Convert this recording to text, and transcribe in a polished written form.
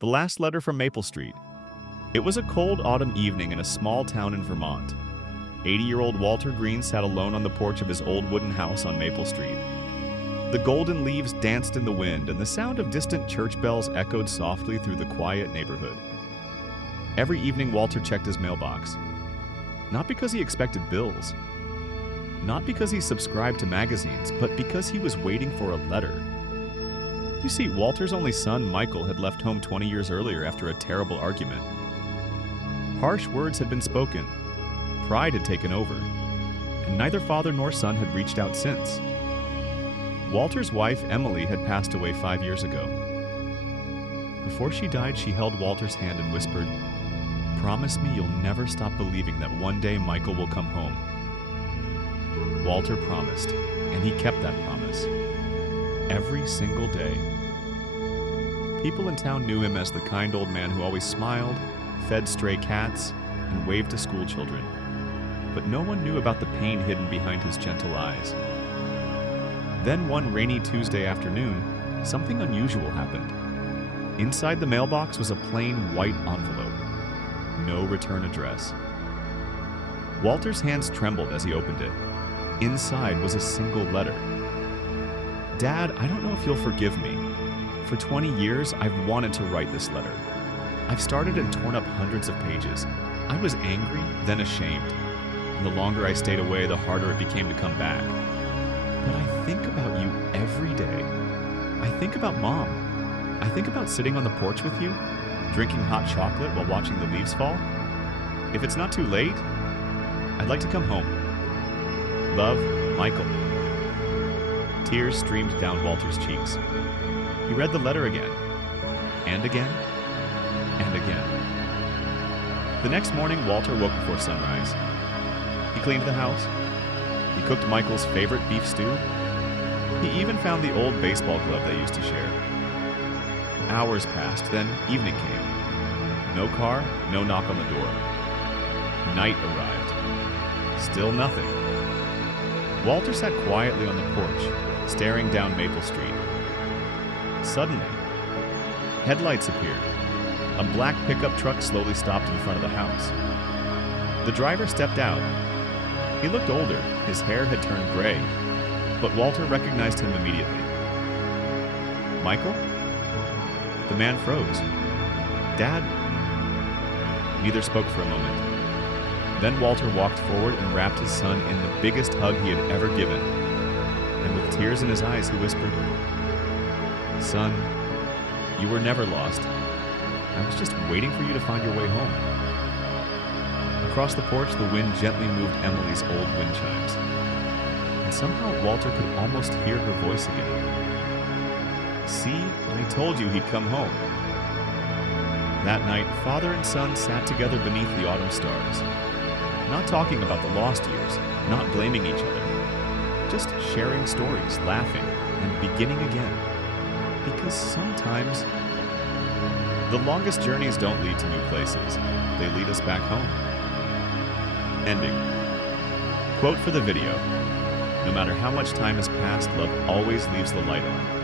The last letter from Maple Street. It was a cold autumn evening in a small town in Vermont. 80-year-old Walter Green sat alone on the porch of his old wooden house on Maple Street. The golden leaves danced in the wind, and the sound of distant church bells echoed softly through the quiet neighborhood. Every evening, Walter checked his mailbox. Not because he expected bills. Not because he subscribed to magazines, but because he was waiting for a letter. You see, Walter's only son, Michael, had left home 20 years earlier after a terrible argument. Harsh words had been spoken. Pride had taken over, and neither father nor son had reached out since. Walter's wife, Emily, had passed away 5 years ago. Before she died, she held Walter's hand and whispered, "Promise me you'll never stop believing that one day Michael will come home." Walter promised, and he kept that promise. Every single day. People in town knew him as the kind old man who always smiled, fed stray cats, and waved to school children. But no one knew about the pain hidden behind his gentle eyes. Then one rainy Tuesday afternoon, something unusual happened. Inside the mailbox was a plain white envelope. No return address. Walter's hands trembled as he opened it. Inside was a single letter. "Dad, I don't know if you'll forgive me. For 20 years, I've wanted to write this letter. I've started and torn up hundreds of pages. I was angry, then ashamed. And the longer I stayed away, the harder it became to come back. But I think about you every day. I think about Mom. I think about sitting on the porch with you, drinking hot chocolate while watching the leaves fall. If it's not too late, I'd like to come home. Love, Michael." Tears streamed down Walter's cheeks. He read the letter again, and again, and again. The next morning, Walter woke before sunrise. He cleaned the house. He cooked Michael's favorite beef stew. He even found the old baseball glove they used to share. Hours passed, then evening came. No car, no knock on the door. Night arrived. Still nothing. Walter sat quietly on the porch, staring down Maple Street. Suddenly, headlights appeared. A black pickup truck slowly stopped in front of the house. The driver stepped out. He looked older, his hair had turned gray, but Walter recognized him immediately. "Michael?" The man froze. "Dad?" Neither spoke for a moment. Then Walter walked forward and wrapped his son in the biggest hug he had ever given. And with tears in his eyes, he whispered, "Son, you were never lost. I was just waiting for you to find your way home." Across the porch, the wind gently moved Emily's old wind chimes. And somehow Walter could almost hear her voice again. "See, I told you he'd come home." That night, father and son sat together beneath the autumn stars. Not talking about the lost years, not blaming each other. Just sharing stories, laughing, and beginning again. Because sometimes the longest journeys don't lead to new places. They lead us back home. Ending. Quote for the video: "No matter how much time has passed, love always leaves the light on.